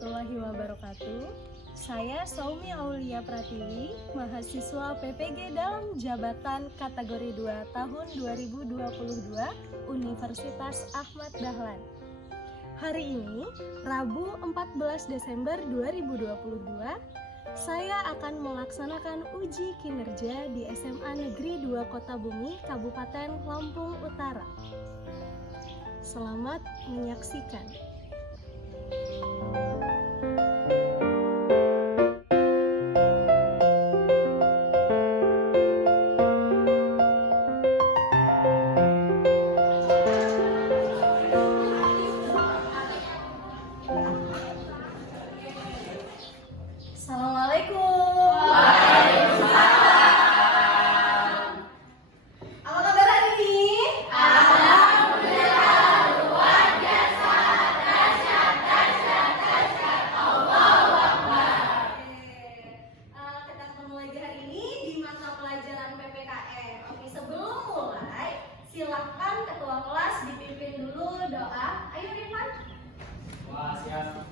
warahmatullahi wabarakatuh. Saya Saumi Aulia Pratiwi, mahasiswa PPG dalam jabatan kategori 2 tahun 2022 Universitas Ahmad Dahlan. Hari ini, Rabu 14 Desember 2022, saya akan melaksanakan uji kinerja di SMA Negeri 2 Kota Bumi, Kabupaten Lampung Utara. Selamat menyaksikan. Assalamualaikum. Waalaikumsalam. Apa kabar hari ini? Alhamdulillah, luar biasa, dahsyat, Allahu Akbar. Kita ketemu lagi hari ini di mata pelajaran PPKN. Oke, sebelum mulai, silakan ketua kelas dipimpin dulu doa. Ayo Irfan. Wah, siap.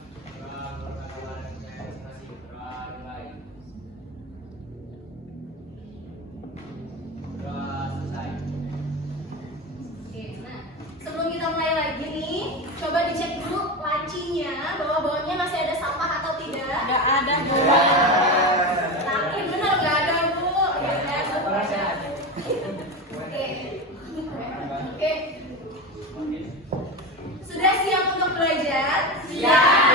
Sebelum kita mulai lagi nih, coba dicek dulu lacinya, bawah-bawahnya masih ada sampah atau tidak? Nggak ada, Bu. Yakin benar nggak ada, Bu? Ya, Oke. Oke. Sudah siap untuk belajar? Siap.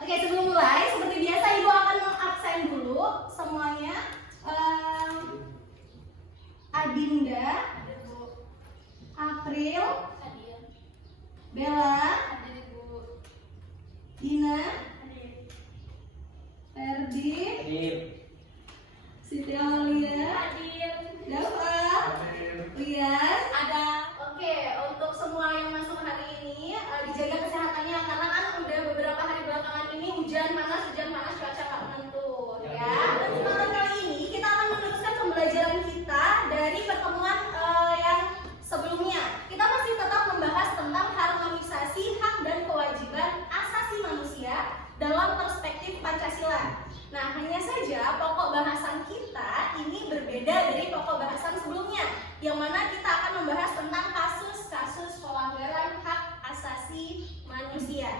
Oke, sebelum mulai, seperti biasa Ibu akan mengabsen dulu semuanya. Adinda, April, Bella, Dina, Ferdi, Siti Amalia, Dava, Lian, ada. Oke, untuk semua yang masuk hari ini dijaga kesehatannya karena kan udah beberapa hari belakangan ini hujan panas cuaca nggak menentu ya. Dan kesempatan kali ini kita akan meneruskan pembelajaran kita dari pertemuan yang sebelumnya. Kita masih tetap membahas tentang harmonisasi hak dan kewajiban asasi manusia dalam perspektif Pancasila. Nah, hanya saja pokok bahasan kita ini berbeda dari pokok bahasan sebelumnya, yang mana kita akan membahas tentang kasus-kasus pelanggaran hak asasi manusia.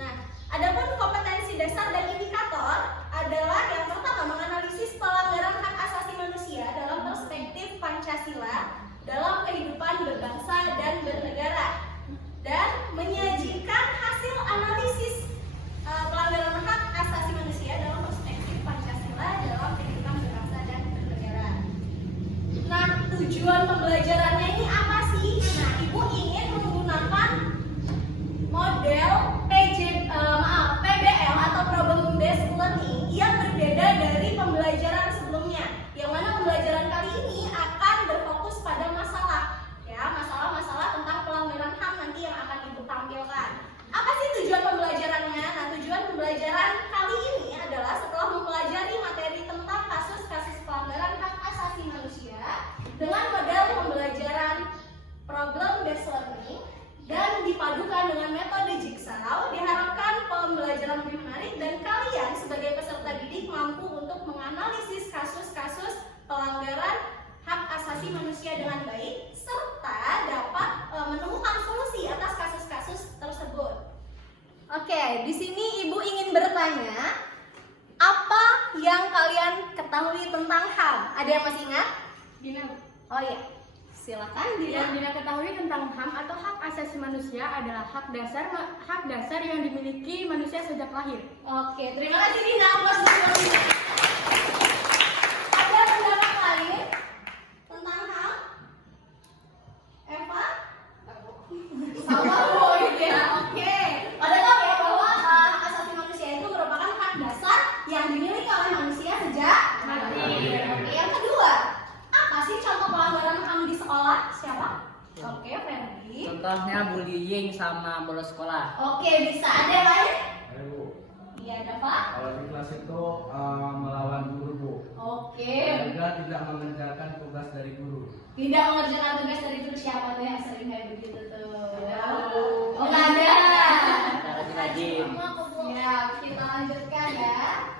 Nah, adapun kompetensi dasar dan indikator adalah yang pertama menganalisis pelanggaran hak asasi manusia dalam perspektif Pancasila dalam kehidupan berbangsa dan bernegara, dan menyajikan hasil analisis pelanggaran hak asasi manusia dalam perspektif Pancasila dalam kehidupan berbangsa dan bernegara. Nah, tujuan pembelajarannya ini apa sih? Nah, Ibu ingin menggunakan model PBL atau Problem Based Learning yang berbeda dari pembelajaran sebelumnya, yang mana pembelajaran kali ini akan berfokus pada masalah tentang pelanggaran HAM nanti yang akan Ibu tampilkan. Apa sih tujuan pembelajarannya? Nah, tujuan pembelajaran kali ini adalah setelah mempelajari materi tentang kasus-kasus pelanggaran hak asasi manusia dengan model pembelajaran Problem Based Learning dan dipadukan dengan metode jigsaw, diharapkan pembelajaran lebih menarik dan kalian sebagai peserta didik mampu untuk menganalisis kasus-kasus pelanggaran hak asasi manusia dengan baik serta dapat menemukan solusi atas kasus-kasus tersebut. Oke, di sini Ibu ingin bertanya, apa yang kalian ketahui tentang HAM? Ada yang masih ingat? Dina, Oh iya, silakan Dina. yang Dina ketahui tentang HAM atau hak asasi manusia adalah hak dasar yang dimiliki manusia sejak lahir. Oke, terima kasih Dina. Aplaus dulu, Dina. Ada pendapat lain tentang HAM? Eva? Sama Bu ya. Oke. Pada tahu ya bahwa hak asasi manusia itu merupakan hak dasar yang dimiliki oleh manusia sejak lahir. Oke, yang kedua, apa sih contoh pelanggaran HAM di sekolah? Siapa? Oke, Ferdi. Contohnya bullying sama bolos sekolah. Oke, bisa. Ada yang lain? Ayo, Iya, ada Pak. kalau di kelas itu melawan guru, Bu. Oke. Juga tidak mengerjakan tugas dari guru. Tidak mengerjakan tugas dari guru. Siapa tuh yang sering kayak begitu tuh? Ada. Oh, nggak ada. Rajin. Ya, lanjutkan ya.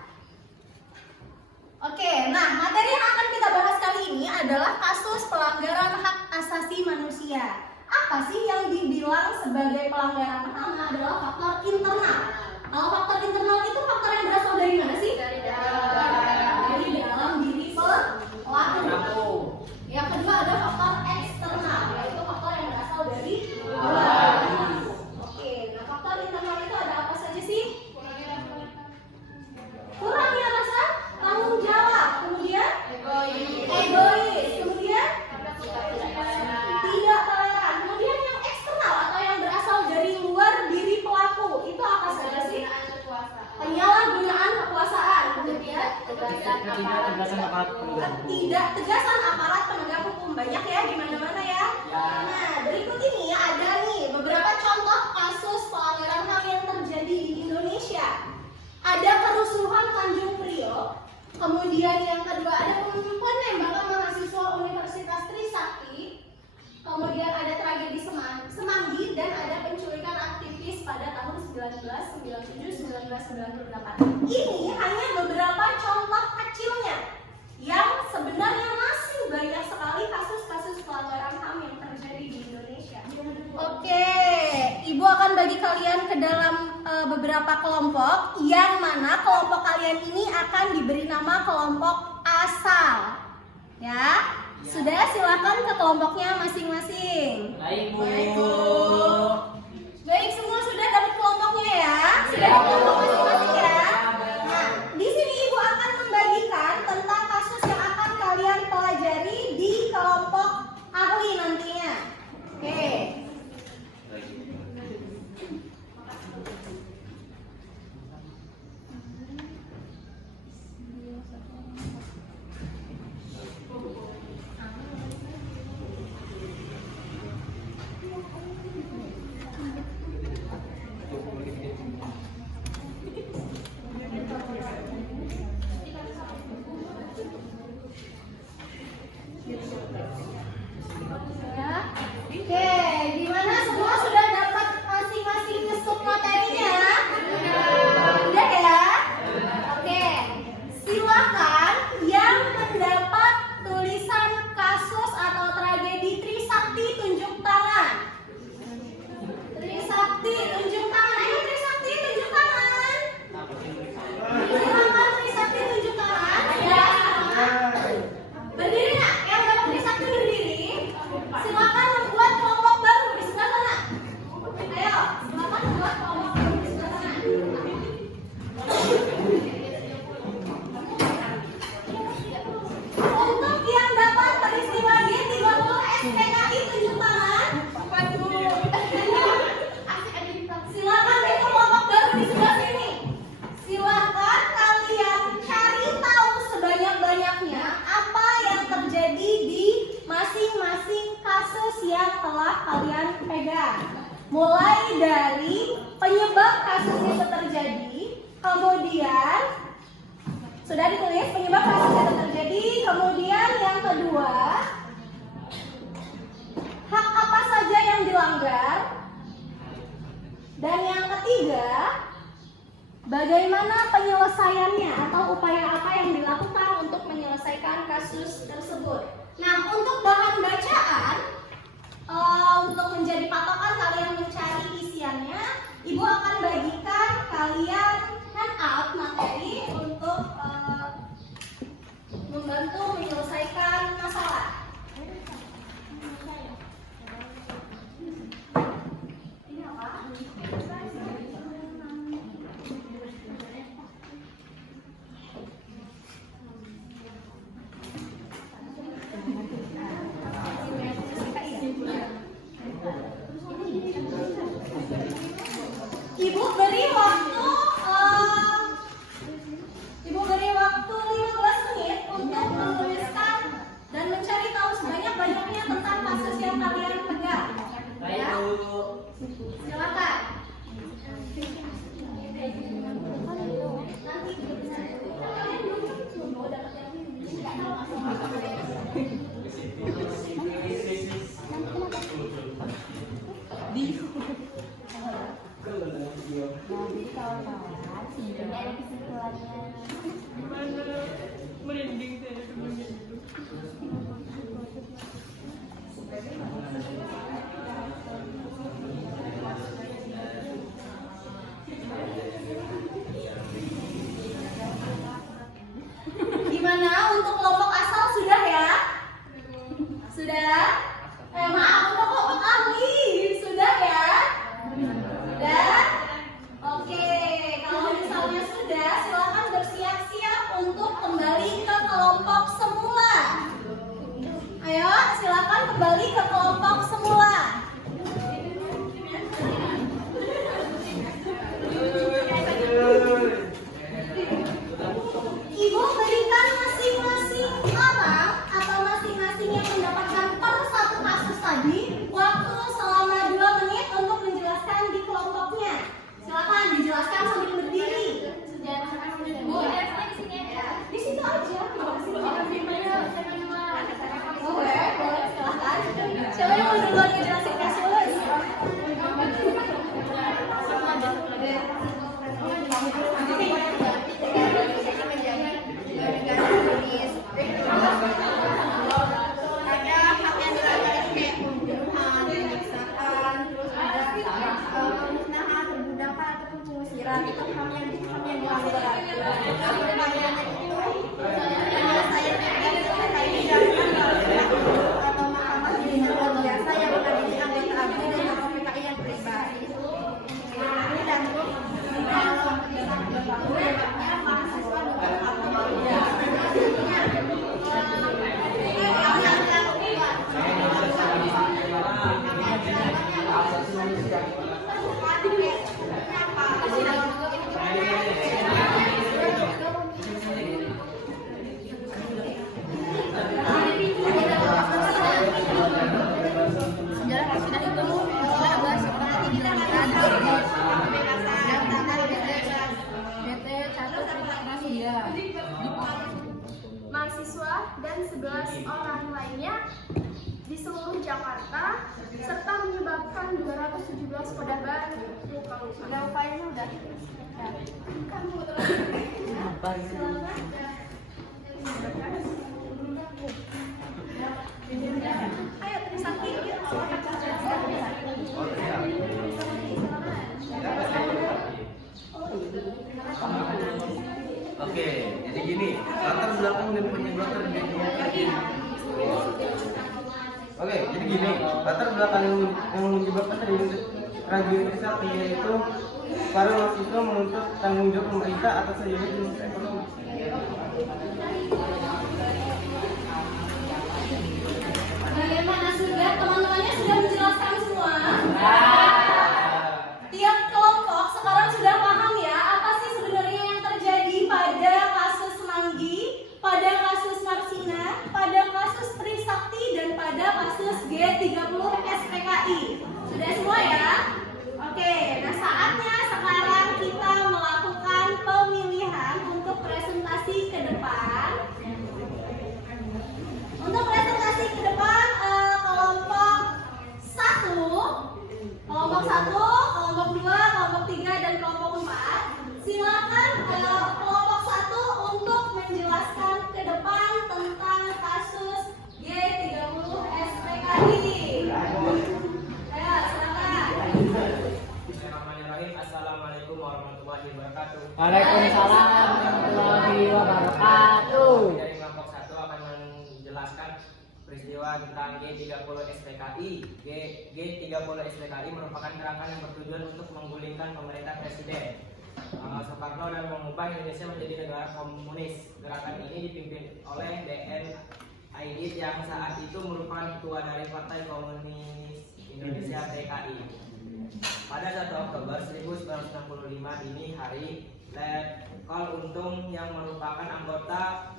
Oke, nah materi yang akan kita bahas kali ini adalah kasus pelanggaran hak asasi manusia. Apa sih yang dibilang sebagai pelanggaran? Pertama adalah faktor internal. Kalau faktor internal itu faktor yang berasal dari mana sih? Dari dalam diri pelaku. Yang kedua ada faktor eksternal, yaitu faktor yang berasal dari luar. Oke, nah faktor internal itu ada apa saja sih? Kurangnya rasa tanggung jawab, kemudian egois, kemudian tidak toleran, kemudian yang eksternal atau yang berasal dari luar diri pelaku itu apa saja sih? Penyalahgunaan kekuasaan, kemudian tidak tegasan aparat penegak hukum. Banyak ya di mana-mana ya. Nah, berikut ini ada nih beberapa contoh kasus pelanggaran HAM yang terjadi di Indonesia. Ada kerusuhan Tanjung Priok, kemudian yang kedua ada penembakan mahasiswa Universitas Trisakti, kemudian ada tragedi Semanggi, dan ada penculikan aktivis pada tahun 1997-1998. Ini hanya beberapa contoh kecilnya yang sebenarnya masih banyak sekali kasus-kasus pelanggaran HAM yang terjadi di Indonesia. Oke, Ibu akan bagi kalian ke dalam beberapa kelompok, yang mana kelompok kalian ini akan diberi nama kelompok asal. Ya, sudah, silakan ke kelompoknya masing-masing. Baik, Bu. Baik, semua sudah dapat kelompoknya ya? Sudah dapat kelompok masing-masing ya? Nah, di sini Ibu akan membagikan tentang kasus yang akan kalian pelajari di kelompok ahli nantinya. Oke. Oke, gimana semua sudah dapat masing-masing kesuk materinya? Udah ya? Oke, silakan yang mendapat tulisan kasus atau tragedi Trisakti tunjuk tangan. Trisakti tunjuk tangan. Ayo Trisakti tunjuk tangan. Silakan Trisakti tunjuk tangan. Ya. Berdiri nak, yang dapat Trisakti berdiri. Silakan membuat kelompok baru di sebelah sana. Ayo, silakan membuat kelompok baru di sebelah sana. Untuk yang dapat peristiwa G30 SPKI tunjuk tangan. Silakan di kelompok baru di sebelah sini. Silakan kalian cari tahu sebanyak-banyaknya apa yang terjadi di masing-masing kasus yang telah kalian pegang. Mulai dari penyebab kasus itu terjadi, kemudian sudah ditulis penyebab kasus itu terjadi, kemudian yang kedua, hak apa saja yang dilanggar, dan yang ketiga, bagaimana penyelesaiannya atau upaya apa yang dilakukan untuk menyelesaikan kasus tersebut. Nah, untuk bahan bacaan, untuk menjadi patokan kalian mencari isiannya, Ibu akan bagikan kalian handout materi untuk membantu menyelesaikan masalah. Ini apa? Ibu beri waktu dan 11 orang lainnya di seluruh Jakarta serta menyebabkan 217 korban luka-luka. Udah upayanya udah. Kamu ayo Trisakti, Oke, jadi gini, latar belakang dan penyebabkan Oke, jadi gini, latar belakang yang menyebabkan tragedi Trisakti yaitu para mahasiswa menuntut tanggung jawab pemerintah atas terjadi krisis ekonomi. bagaimana sudah teman-temannya sudah menjelaskan semua? Tiap kelompok sekarang sudah paham ya apa sih sebenarnya yang terjadi pada kasus Semanggi, pada kasus Marsina, pada kasus Trisakti dan pada kasus G30 SPKI. Sudah semua ya? Oke, nah saatnya sekarang kita melakukan pemilihan untuk presentasi ke depan. Untuk presentasi ke depan kelompok 1, kelompok 2, kelompok 3 dan kelompok 4. Silakan kelompok 1 untuk menjelaskan ke depan tentang kasus G30 SPKI. Ayo, silakan. Bismillahirrahmanirrahim. Assalamualaikum warahmatullahi wabarakatuh. Waalaikumsalam warahmatullahi wabarakatuh. Dari kelompok 1 akan menjelaskan peristiwa tentang G30 SPKI. G30 SPKI merupakan gerakan yang bertujuan untuk menggulingkan pemerintah Presiden Soekarno dan mengubah Indonesia menjadi negara komunis. Gerakan ini dipimpin oleh DN Aidit yang saat itu merupakan ketua dari Partai Komunis Indonesia PKI. Pada 1 Oktober 1965 dini hari, Letkol Untung yang merupakan anggota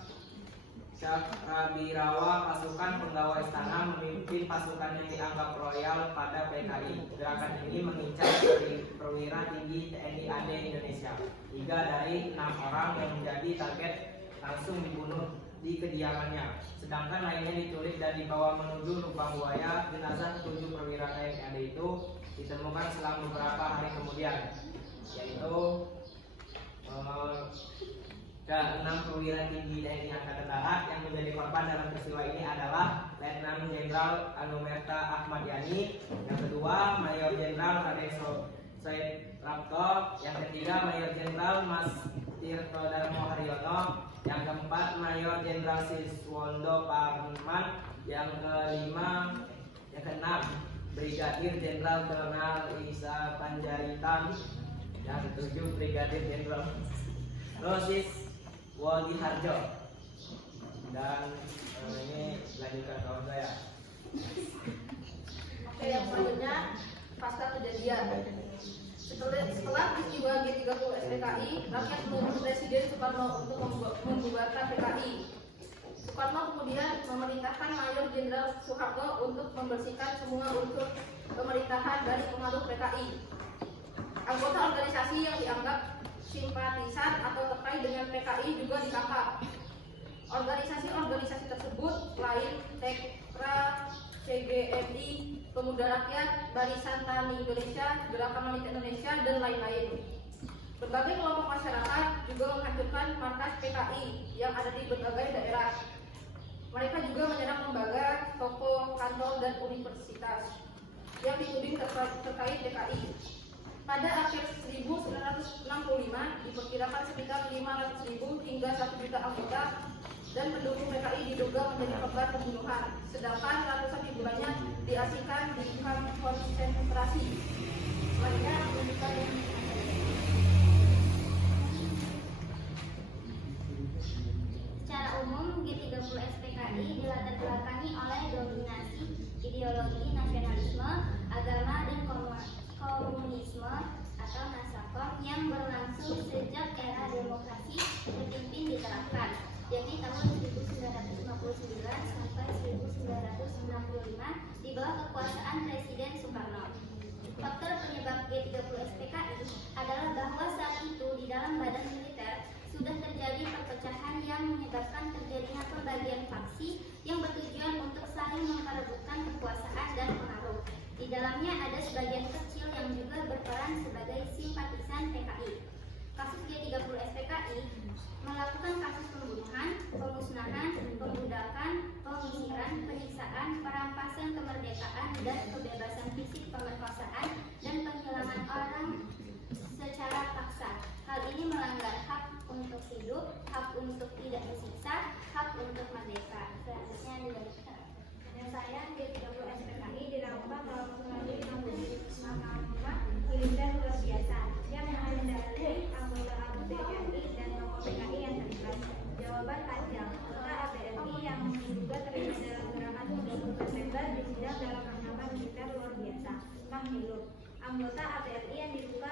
Cakrawirawa pasukan penggawa istana memimpin pasukan yang dianggap royal pada PKI. Gerakan ini mengincar perwira tinggi TNI AD Indonesia. 3 dari 6 orang yang menjadi target langsung dibunuh di kediamannya, sedangkan lainnya diculik dan dibawa menuju lubang buaya. Jenazah 7 perwira TNI AD itu ditemukan selang beberapa hari kemudian, yaitu ke 6 perwira tinggi TNI Angkatan Darat. Yang menjadi korban dalam peristiwa ini adalah Letnan Jenderal Anumerta Ahmad Yani, yang kedua Mayor Jenderal Raden Said Rapto, yang ketiga Mayor Jenderal Mas Tirto Darmo Haryono, yang keempat Mayor Jenderal Siswondo Parman, yang keenam Brigadir Jenderal Donald Isa Panjaitan, yang ketujuh Brigadir Jenderal Rosis Wadi Harjo. Dan ini lanjutkan kawan saya. Oke, yang selanjutnya pasca kejadian. Setelah peristiwa G30 SPKI, rakyat menuntut Presiden Soekarno untuk membubarkan PKI. Soekarno kemudian memerintahkan Mayor Jenderal Soeharto untuk membersihkan semua unsur pemerintahan dari pengaruh PKI. Anggota organisasi yang dianggap simpatisan atau terkait dengan PKI juga ditangkap. Organisasi-organisasi tersebut lain Tekra, CGMI, Pemuda Rakyat, Barisan Tani Indonesia, Gerakan Wanita Indonesia, dan lain-lain. Berbagai kelompok masyarakat juga menghancurkan markas PKI yang ada di berbagai daerah. Mereka juga menyerang lembaga, toko, kantor, dan universitas yang dituding terkait PKI. Pada akhir 1965 diperkirakan sekitar 500.000 hingga 1 juta anggota dan pendukung PKI diduga menjadi korban pembunuhan, sedangkan ratusan ribu lainnya diasingkan di kamp konsentrasi. Selanjutnya menunjukkan secara umum G30 SPKI dilatar belakangi oleh dominasi ideologi nasionalisme, agama, dan komunisme atau nasakom yang berlangsung sejak era demokrasi terpimpin diterapkan, yakni tahun 1959 sampai 1965 di bawah kekuasaan Presiden Soekarno. Faktor penyebab G30 SPKI adalah bahwa saat itu di dalam badan militer sudah terjadi perpecahan yang akan menyebabkan terjadinya pembagian faksi yang bertujuan untuk saling memperebutkan kekuasaan dan pengaruh. Di dalamnya ada sebagian kecil yang juga berperan sebagai simpatisan PKI. Kasus G30 SPKI melakukan kasus pembunuhan, pemusnahan, pembudakan, pengisiran, penyiksaan, perampasan kemerdekaan dan kebebasan fisik, pemerkosaan, dan penghilangan orang secara paksa. Hal ini melanggar hak untuk hidup, hak untuk tidak disiksa, hak untuk merdeka. Selanjutnya dilanjutkan. Dan saya G30 SPKI dilakukan melalui mahkamah militer luar biasa yang mengendarai anggota ABRI dan tokoh PKI yang terlibat. Jawaban panjang. Anggota ABRI yang diduga terlibat dalam gerakan 30 September disidang dalam mahkamah militer luar biasa. Mahmilur. Anggota ABRI yang diduga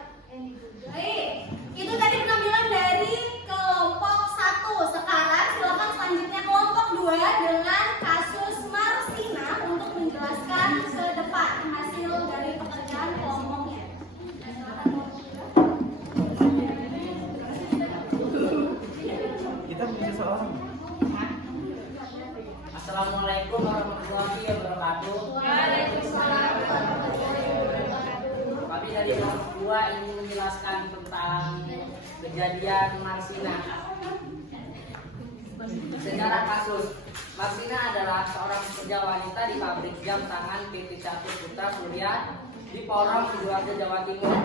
Itu tadi penampilan dari kelompok 1. Sekarang silakan selanjutnya kelompok 2 dengan kasus Marsina untuk menjelaskan ke depan hasil dari pekerjaan kelompoknya. Kita punya seseorang. Assalamualaikum warahmatullahi wabarakatuh. Waalaikumsalam. Kami dari kelompok 2 ingin menjelaskan tentang kejadian Marsina. Secara kasus, Marsina adalah seorang pekerja wanita di pabrik jam tangan PT Catur Putra Surya di Porong, Sidoarjo, Jawa Timur.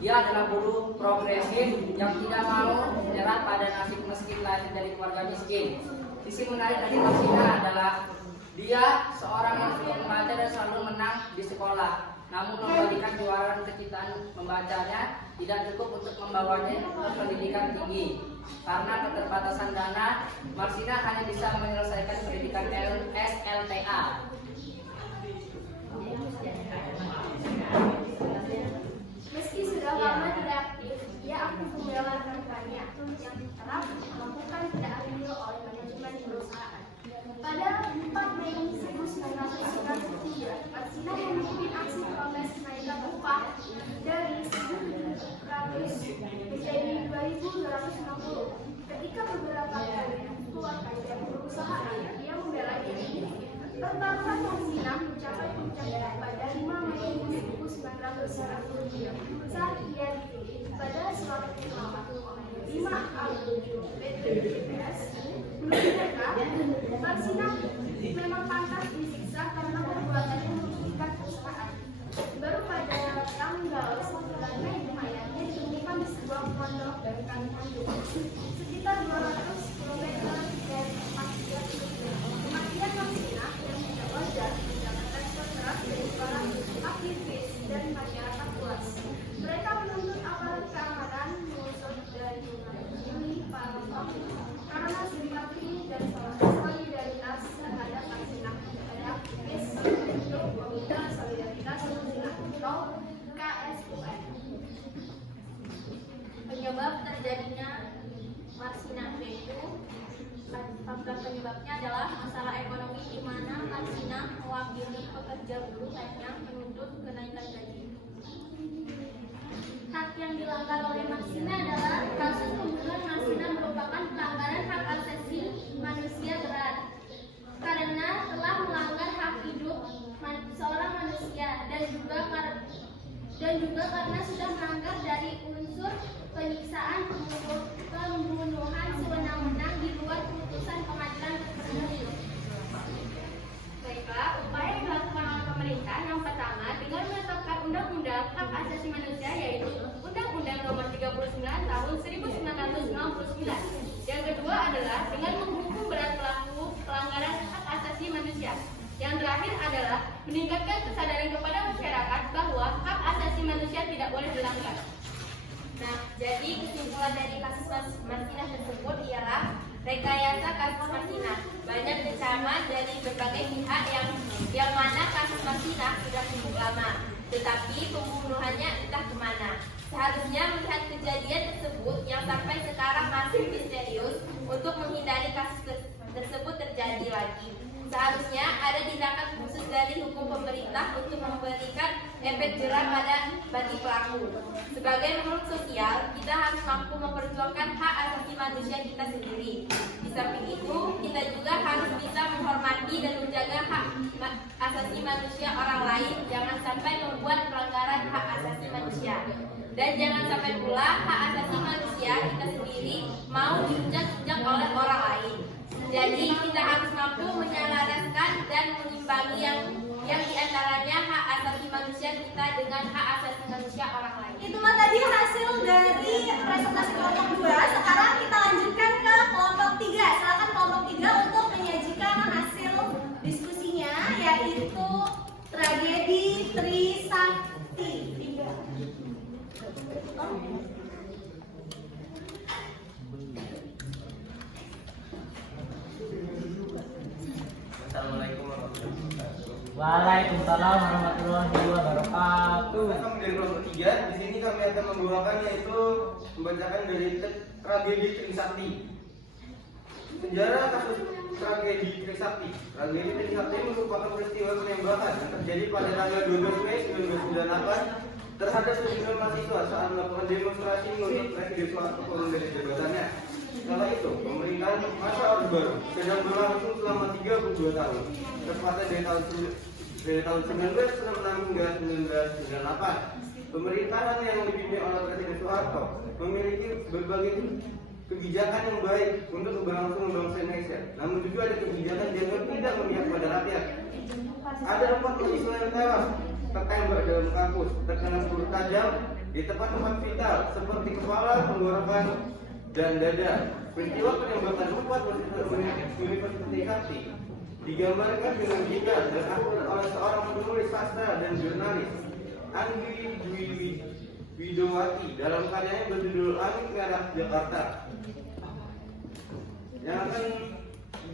Dia adalah buruh progresif yang tidak mau menyerah pada nasib miskin lahir dari keluarga miskin. Sisi menarik dari Marsina adalah dia seorang yang suka membaca dan selalu menang di sekolah. Namun memberikan kejuaraan kecintaan membacanya tidak cukup untuk membawanya ke pendidikan tinggi. Karena keterbatasan dana, Marsina hanya bisa menyelesaikan pendidikan SLTA. Meski sudah lama tidak aktif, ia aktif membela rekannya yang kerap melakukan tidak adil oleh manajemen perusahaan. Pada 4 Mei 1993, Marsina memimpin aksi protes kenaikan upah dari 1.700 menjadi 2.250. Ketika beberapa kali keluarkan dari perusahaan, ia membela diri. Pertaruhan Marsina mencapai puncaknya pada 5 Mei 1992 saat ia dipilih pada surat selamat 5 Agustus BPJS. Menurut mereka, Marsina memang pantas disiksa karena perbuatannya merugikan perusahaan. Baru pada tanggal 9 Mei mayatnya ditemukan di sebuah pondok dari Kalimantan, sekitar 200 km dari tempat dia hidup. Kematian Marsina yang tidak wajar mendapat respon keras dari para aktivis dan masyarakat luas. Mereka menuntut aparat keamanan mengusut dan mengadili para pelaku karena simpati dan solidaritas terhadap Marsina. Ada aktivis untuk Komite Solidaritas Marsina atau KSUM. Penyebab terjadinya Marsina itu faktor penyebabnya adalah masalah ekonomi di mana Marsina mewakili pekerja buruh lainnya menuntut kenaikan gaji. Hak yang dilanggar oleh Marsina adalah kasus pembunuhan Marsina merupakan pelanggaran hak asasi manusia berat karena telah melanggar hak hidup seorang manusia dan juga karena sudah melanggar dari unsur penyiksaan pembunuhan sewenang-wenang di luar putusan pengadilan tertentu. Baiklah, upaya yang dilakukan oleh pemerintah yang pertama dengan menetapkan undang-undang hak asasi manusia yaitu Undang-Undang Nomor 39 Tahun 1999. Yang kedua adalah dengan menghukum berat pelaku pelanggaran hak asasi manusia. Yang terakhir adalah meningkatkan kesadaran kepada masyarakat bahwa hak asasi manusia tidak boleh dilanggar. Nah, jadi kesimpulan dari kasus Marsina tersebut ialah rekayasa kasus Marsina. Banyak kecaman dari berbagai pihak yang mana kasus Marsina sudah cukup lama, tetapi pembunuhannya entah kemana. Seharusnya melihat kejadian tersebut yang sampai sekarang masih misterius untuk menghindari kasus tersebut terjadi lagi. Seharusnya ada tindakan khusus dari hukum pemerintah untuk memberikan efek jerah bagi pelaku. Sebagai makhluk sosial, kita harus mampu memperjuangkan hak asasi manusia kita sendiri. Di samping itu, kita juga harus bisa menghormati dan menjaga hak asasi manusia orang lain. Jangan sampai membuat pelanggaran hak asasi manusia. Dan jangan sampai pula hak asasi manusia kita sendiri mau diinjak-injak oleh orang lain. Jadi kita harus mampu menyelaraskan dan mengimbangi yang diantaranya hak asasi manusia kita dengan hak asasi manusia orang lain. Itu mah tadi hasil dari presentasi kelompok 2. Sekarang kita lanjutkan ke kelompok 3. Silakan kelompok 3 untuk menyajikan hasil diskusinya, yaitu tragedi Trisakti. Assalamualaikum warahmatullahi wabarakatuh. Waalaikumsalam warahmatullahi wabarakatuh. Kami dari kelompok 3, di sini kami akan membawakan yaitu membacakan dari tragedi Trisakti. Sejarah kasus tragedi Trisakti. Tragedi Trisakti merupakan peristiwa penembakan yang terjadi pada tanggal 12 Mei 1998 terhadap sejumlah mahasiswa saat melakukan demonstrasi menuntut Presiden Soeharto turun dari jabatannya. Setelah itu, pemerintahan masa Orde Baru sedang berlangsung selama 32 tahun, tepatnya dari tahun 1996 hingga 1998. Pemerintahan yang dipimpin oleh Presiden Soeharto memiliki berbagai kebijakan yang baik untuk keberlangsungan bangsa Indonesia. Namun juga ada kebijakan yang tidak memihak pada rakyat. Ada 4 mahasiswa yang tewas tertembak dalam kampus, terkena peluru tajam di tempat-tempat vital seperti kepala, tenggorokan, dan dada. Peristiwa penembakan 4 mahasiswa Universitas Trisakti digambarkan dengan detail dan akurat oleh seorang penulis sastra dan jurnalis, Anggi Dwi Widowati, dalam karyanya berjudul Langit Merah Jakarta, yang akan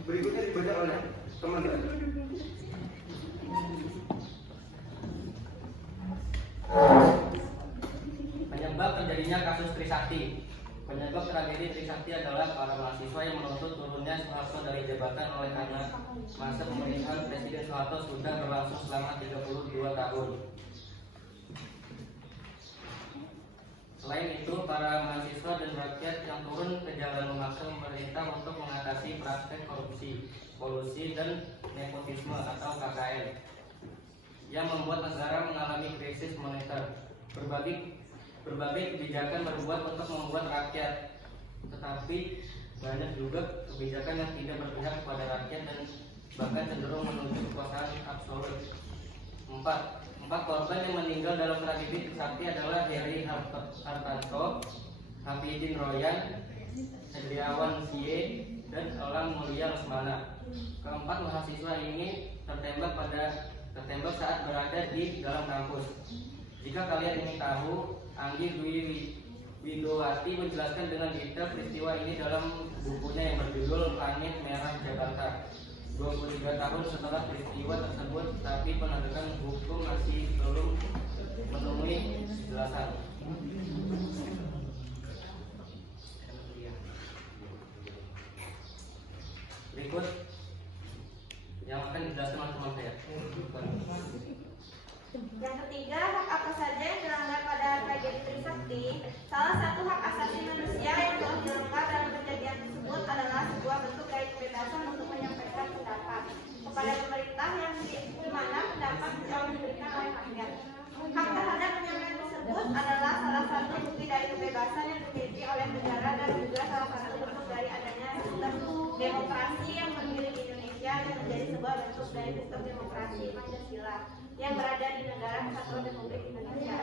berikutnya dibaca oleh teman-teman. Penyebab terjadinya kasus Trisakti. Penyebab tragedi Trisakti adalah para mahasiswa yang menuntut turunnya Soeharto dari jabatan oleh karena masa pemerintahan Presiden Soeharto sudah berlangsung selama 32 tahun. Selain itu, para mahasiswa dan rakyat yang turun ke jalan memaksa pemerintah untuk mengatasi praktek korupsi, kolusi, dan nepotisme atau KKN yang membuat negara mengalami krisis moneter. Berbagai kebijakan berbuat untuk membuat rakyat, tetapi banyak juga kebijakan yang tidak berpihak kepada rakyat dan bahkan cenderung menuju kekuasaan absolut. 4 korban yang meninggal dalam tragedi Trisakti adalah Heri Hartanto, Hafidin Royan, Hedriawan Sie, dan Elang Mulia Lesmana. Keempat mahasiswa ini tertembak saat berada di dalam kampus. Jika kalian ingin tahu, Anggi Dwi Widowati menjelaskan dengan detail peristiwa ini dalam bukunya yang berjudul Langit Merah Jakarta. 23 tahun setelah peristiwa tersebut, tapi penegakan hukum masih belum menemui kejelasan. Berikut yang akan dijelaskan oleh teman saya. Yang ketiga, hak apa saja yang dilanggar pada tragedi Trisakti? Salah satu hak asasi manusia yang telah dilanggar dalam kejadian tersebut adalah sebuah bentuk dari kebebasan untuk menyampaikan pendapat kepada pemerintah yang di mana pendapat jauh diberikan oleh rakyat. Hak terhadap penyampaian tersebut adalah salah satu bukti dari kebebasan yang dimiliki oleh negara dan juga salah satu bentuk dari adanya sistem demokrasi yang berdiri di Indonesia dan menjadi sebuah bentuk dari sistem demokrasi Pancasila yang berada di negara Kesatuan Republik Indonesia.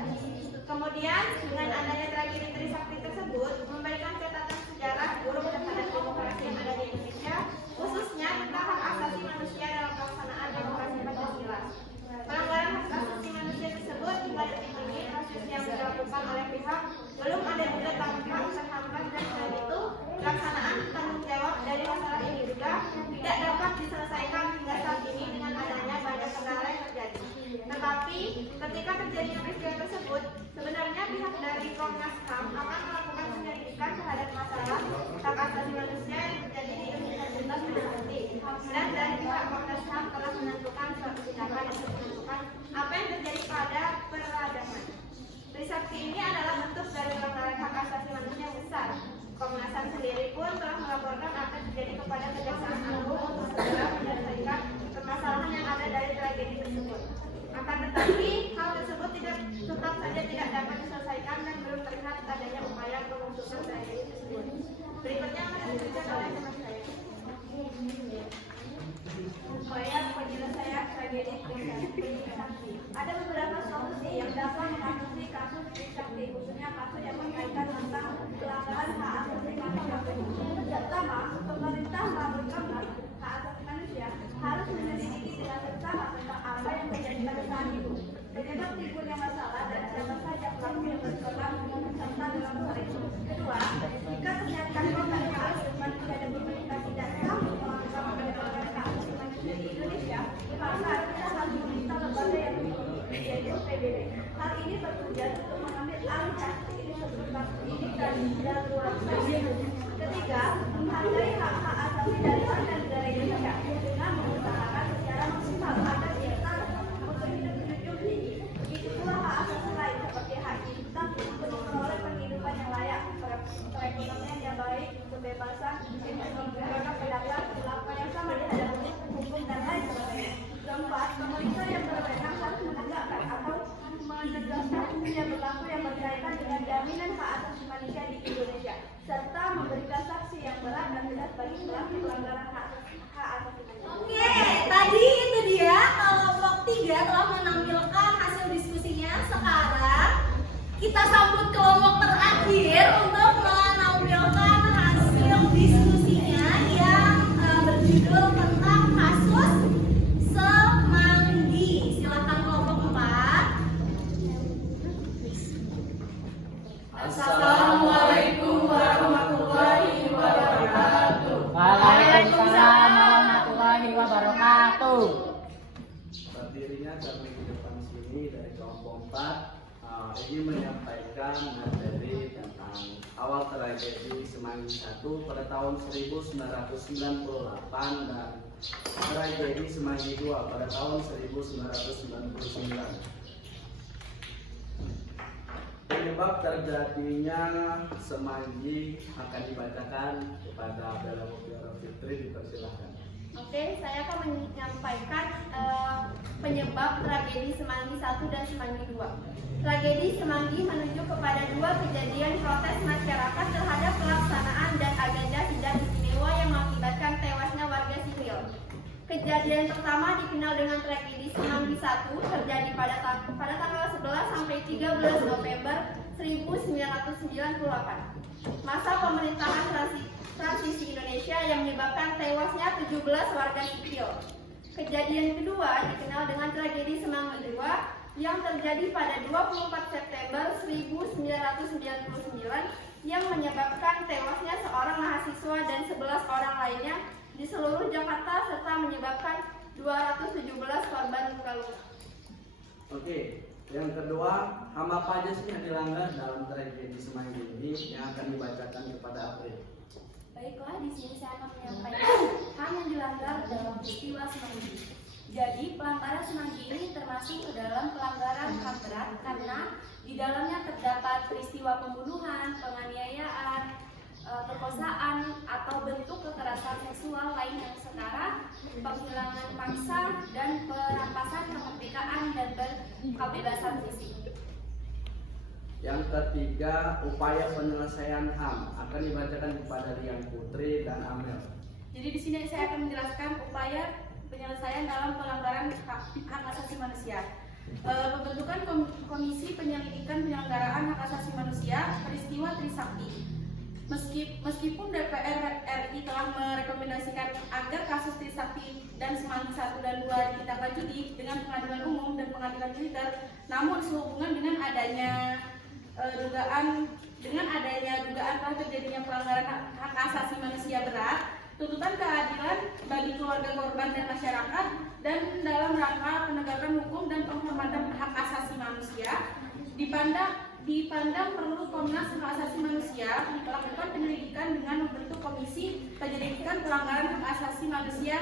Kemudian dengan adanya tragedi Trisakti tersebut memberikan catatan sejarah buruk terhadap demokrasi yang ada di Indonesia, khususnya tentang hak asasi manusia dalam pelaksanaan demokrasi Pancasila. Pelanggaran hak asasi manusia tersebut hingga detik ini proses yang dilakukan oleh pihak belum ada juga tampak terhambat, dan selain itu pelaksanaan tanggung jawab dari masalah ini juga tidak dapat diselesaikan hingga saat ini dengan adanya banyak kendala yang terjadi. Tetapi ketika terjadinya peristiwa tersebut, sebenarnya pihak dari Komnas HAM akan melakukan penyelidikan terhadap masalah hak asasi manusia yang terjadi di Universitas Trisakti. Dan dari pihak Komnas HAM tindakan untuk menentukan apa yang terjadi pada peradaban. Trisakti ini adalah bentuk dari pelanggaran hak asasi manusia yang besar. Komnas HAM sendiri pun telah melaporkan akan terjadi kepada Kejaksaan Agung untuk segera menyelesaikan permasalahan yang ada dari tragedi tersebut. Akan tetapi, hal tersebut tetap saja tidak dapat diselesaikan dan belum terlihat adanya upaya pengusutan tragedi tersebut. Berikutnya akan disampaikan oleh teman saya. Upaya penyelesaian tragedi Trisakti. Ada beberapa solusi yang dapat mengatasi kasus Trisakti, khususnya kasus yang berkaitan tentang pelanggaran hak asasi manusia. Pertama, pemerintah melalui Komnas Hak Asasi Manusia harus menyelidiki dengan seksama tentang apa yang terjadi pada saat itu, penyebab timbulnya masalah dan siapa saja pelaku yang berperan serta dalam hal itu. Kedua, jika ternyata korban hak asasi manusia dan pemerintah tidak sanggup melakukan pelanggaran hak asasi manusia di Indonesia, maka kita harus meminta lembaga yang yaitu PBB. Hal ini bertujuan untuk mengambil alih kasus ini sebelum ini dan luar biasa. Ketiga, menghargai hak-hak asasi dari warga negara Indonesia dengan mengusahakan secara maksimal agar kita untuk hidup menjunjung tinggi. Begitu pula hak asasi lain seperti hak kita untuk memperoleh penghidupan yang layak, perekonomian yang baik, kebebasan, kebebasan pendapat, apa yang sama di hadapan hukum dan lain sebagainya. Keempat, pemerintah yang berwenang harus menegakkan atau menegaskan hukum yang berlaku yang berkaitan dengan jaminan hak asasi manusia di Indonesia, serta memberikan sanksi yang berat dan tegas bagi pelaku pelanggaran hak asasi manusia. Oke, tadi itu dia kelompok 3 telah menampilkan hasil diskusinya. Sekarang kita sambut kelompok terakhir untuk menampilkan hasil diskusinya yang berjudul tentang kasus Semanggi. Silakan kelompok 4. Assalamualaikum warahmatullahi wabarakatuh. Waalaikumsalam warahmatullahi wabarakatuh. Berdirinya kami di depan sini dari kelompok 4 ingin menyampaikan materi tentang awal tragedi Semanggi 1 pada tahun 1998 dan tragedi Semanggi 2 pada tahun 1999. Penyebab terjadinya Semanggi akan dibacakan kepada Bella Mutiara Fitri, dipersilahkan. Oke, saya akan menyampaikan penyebab tragedi Semanggi 1 dan Semanggi 2. Tragedi Semanggi menunjuk kepada dua kejadian protes masyarakat terhadap pelaksanaan dan agenda sidang istimewa yang mengakibatkan tewasnya warga sipil. Kejadian pertama dikenal dengan tragedi Semanggi 1 terjadi pada tanggal 11 sampai 13 November 1998. Masa pemerintahan transisi Indonesia yang menyebabkan tewasnya 17 warga sipil. Kejadian kedua dikenal dengan tragedi Semanggi 2 yang terjadi pada 24 September 1999 yang menyebabkan tewasnya seorang mahasiswa dan 11 orang lainnya di seluruh Jakarta serta menyebabkan 217 korban luka-luka. Oke, yang kedua, HAM apa aja sih yang dilanggar dalam tragedi Semanggi ini yang akan dibacakan kepada April? Baiklah, di sini saya akan menyampaikan HAM yang dilanggar dalam peristiwa Semanggi. Jadi, pelanggaran Semanggi ini termasuk ke dalam pelanggaran HAM berat karena di dalamnya terdapat peristiwa pembunuhan, penganiayaan, perkosaan atau bentuk kekerasan seksual lain yang setara, penghilangan paksa dan perampasan kemerdekaan dan kebebasan fisik. Yang ketiga, upaya penyelesaian HAM akan dibacakan kepada Rian Putri dan Amel. Jadi di sini saya akan menjelaskan upaya penyelesaian dalam pelanggaran hak asasi manusia. Pembentukan Komisi Penyelidikan Penyelenggaraan Hak Asasi Manusia peristiwa Trisakti. Meskipun DPR RI telah merekomendasikan agar kasus Trisakti dan Semanggi 1 dan 2 ditindaklanjuti dengan pengadilan umum dan pengadilan militer, namun sehubungan dengan adanya dugaan telah terjadinya pelanggaran hak asasi manusia berat, tuntutan keadilan bagi keluarga korban dan masyarakat, dan dalam rangka penegakan hukum dan penghormatan hak asasi manusia, dipandang perlu Komnas Hak Asasi Manusia melakukan penyelidikan dengan membentuk Komisi Penyelidikan Pelanggaran Hak Asasi Manusia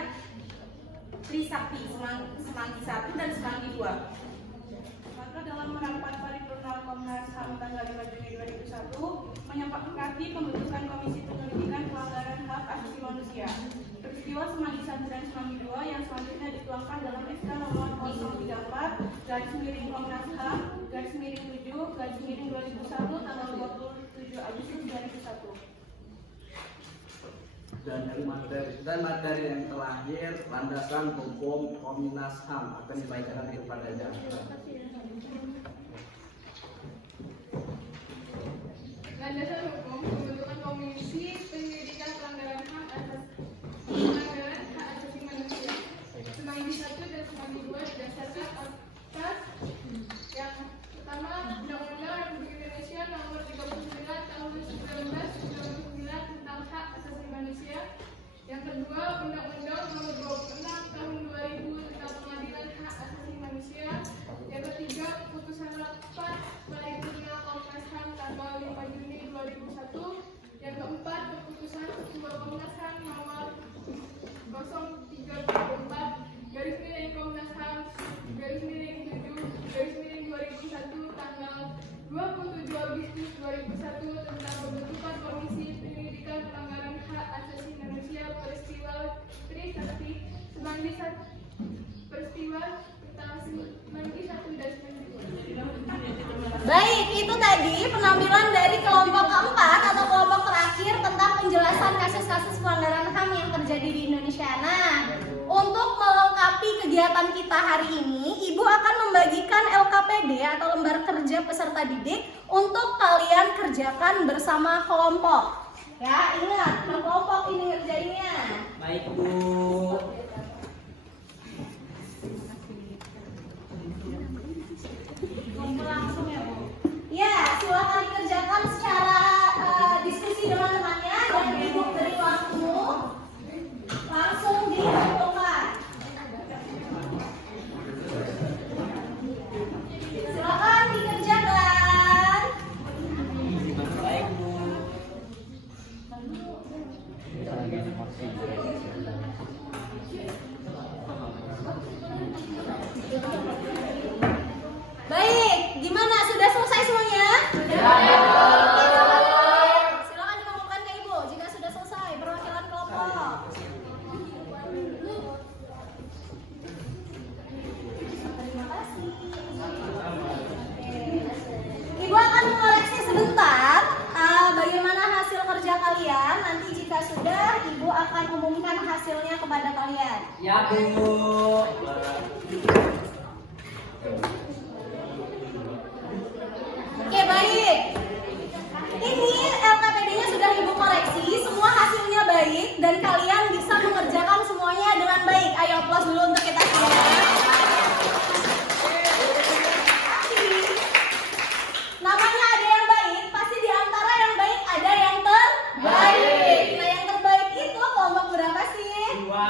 Trisakti, Semanggi 1 dan Semanggi 2. Maka dalam rapat paripurna Komnas HAM tanggal 5 Juni 2001 menyepakati pembentukan Komisi Penyelidikan Pelanggaran Hak Asasi Manusia. Peristiwa Semanggi 1 dan Semanggi 2 yang selanjutnya dituangkan dalam SK nomor 034/Komnas HAM /7/2001 tanggal 27 Agustus 2001. Dan materi yang terakhir, landasan hukum Komnas HAM akan dibacakan kepada jaksa. Landasan hukum pembentukan Komisi Penyelidikan Pelanggaran Hak Asasi Manusia. Semanggi 1 dan Semanggi 2 berdasarkan atas yang pertama Undang-Undang Republik Indonesia Nomor 39 Tahun 1999 tentang Hak Asasi Manusia. Yang kedua Undang-Undang Nomor 26 Tahun 2000 tentang Pengadilan Hak Asasi Manusia. Yang ketiga Putusan Rapat Paripurna Komnas HAM tanggal 5 Juni 2001. Yang keempat Keputusan Ketua Komnas HAM nomor 03/Komnas HAM /7/2001 tanggal 27 Agustus 2001 tentang pembentukan Komisi Penyelidikan Pelanggaran Hak Asasi Manusia peristiwa Trisakti Semanggi 1 peristiwa tentang Semanggi 1 dan Semanggi 2. Baik, itu tadi penampilan dari kelompok keempat atau kelompok terakhir tentang penjelasan kasus-kasus pelanggaran HAM yang terjadi di Indonesia. Nah, untuk melengkapi kegiatan kita hari ini, Ibu akan membagikan LKPD atau lembar kerja peserta didik untuk kalian kerjakan bersama kelompok. Ya, ingat, berkelompok ini ngerjainnya. Baik Bu. Langsung ya Bu. Ya, silakan dikerjakan secara diskusi dengan temannya dan Ibu beri waktu langsung ditentukan. Silakan dikerjakan. Baik Bu. Baik, gimana? Sudah selesai semuanya? Sudah. Silakan diumumkan ke Ibu jika sudah selesai perwakilan kelompok. Terima kasih. Ibu akan mengoreksi sebentar bagaimana hasil kerja kalian. Nanti jika sudah, Ibu akan umumkan hasilnya kepada kalian. Ya Bu. Oke, baik. Ini LKPD-nya sudah Ibu koreksi, semua hasilnya baik dan kalian bisa mengerjakan semuanya dengan baik. Ayo aplaus dulu untuk kita semua. Namanya ada yang baik, pasti di antara yang baik ada yang terbaik. Nah, yang terbaik itu kelompok berapa sih? Dua.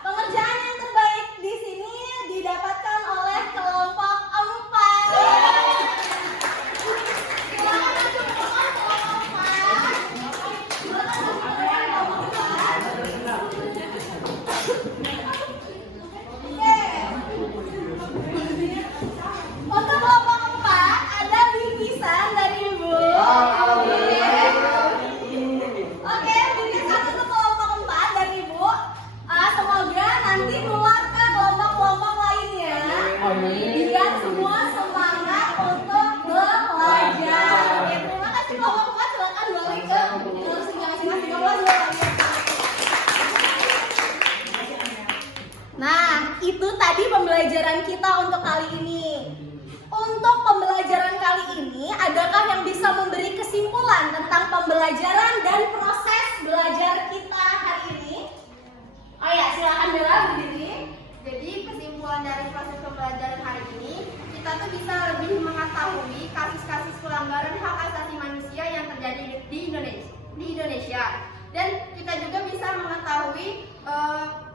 Pengerjaan yang terbaik di sini didapatkan oleh kelompok 4. Silakan masuk ke kelompok 4. Silakan masuk ke kelompok 4. Oke. Untuk kelompok 4 ada bingkisan dari Ibu. Oke, bingkisan untuk kelompok 4 dari Ibu. Semoga nanti keluar ke kelompok-kelompok lainnya. Biar semua semangat untuk belajar. Oke, terima kasih kelompok 4. Silakan balik ke masing-masing kelas lagi. Nah, itu tadi pembelajaran kita untuk kali ini. Untuk pembelajaran kali ini, adakah yang bisa memberi kesimpulan tentang pembelajaran dan proses belajar kita hari ini? Oh ya, silakan Bella berdiri. Jadi kesimpulan dari proses pembelajaran hari ini, kita tuh bisa lebih mengetahui kasus-kasus pelanggaran hak asasi manusia yang terjadi di Indonesia. Dan kita juga bisa mengetahui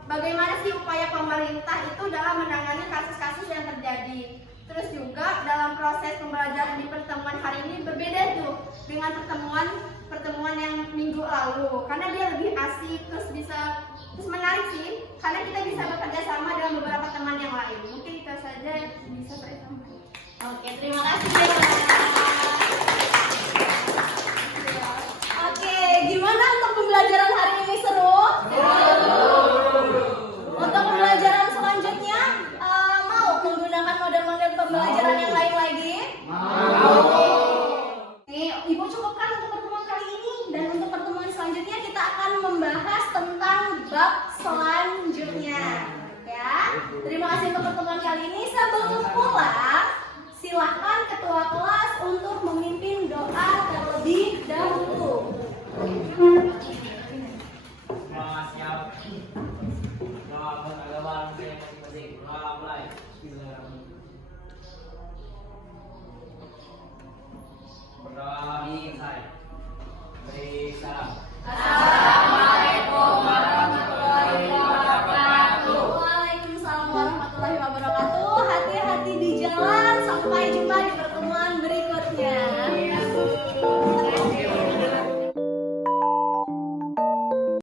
bagaimana sih upaya pemerintah itu dalam menangani kasus-kasus yang terjadi. Terus juga dalam proses pembelajaran di pertemuan hari ini berbeda tuh dengan pertemuan yang minggu lalu, karena dia lebih asik, terus bisa Terus menarik sih, karena kita bisa bekerja sama dengan beberapa teman yang lain. Mungkin itu saja yang bisa saya sampaikan. Oke, terima kasih. Oke, gimana untuk pembelajaran hari ini, seru? Untuk pembelajaran selanjutnya, mau menggunakan model-model pembelajaran yang lain lagi? Nih, Ibu cukupkan untuk pertemuan kali ini. Dan untuk pertemuan selanjutnya kita akan membahas tentang bab selanjutnya. Ya, terima kasih untuk pertemuan kali ini. Sebelum pulang, silakan ketua kelas untuk memimpin doa terlebih dahulu. Semua siap. Doa buat agama yang masing-masing. Doa mulai. Bismillahirrahmanirrahim. Berdoa selesai. Beri salam.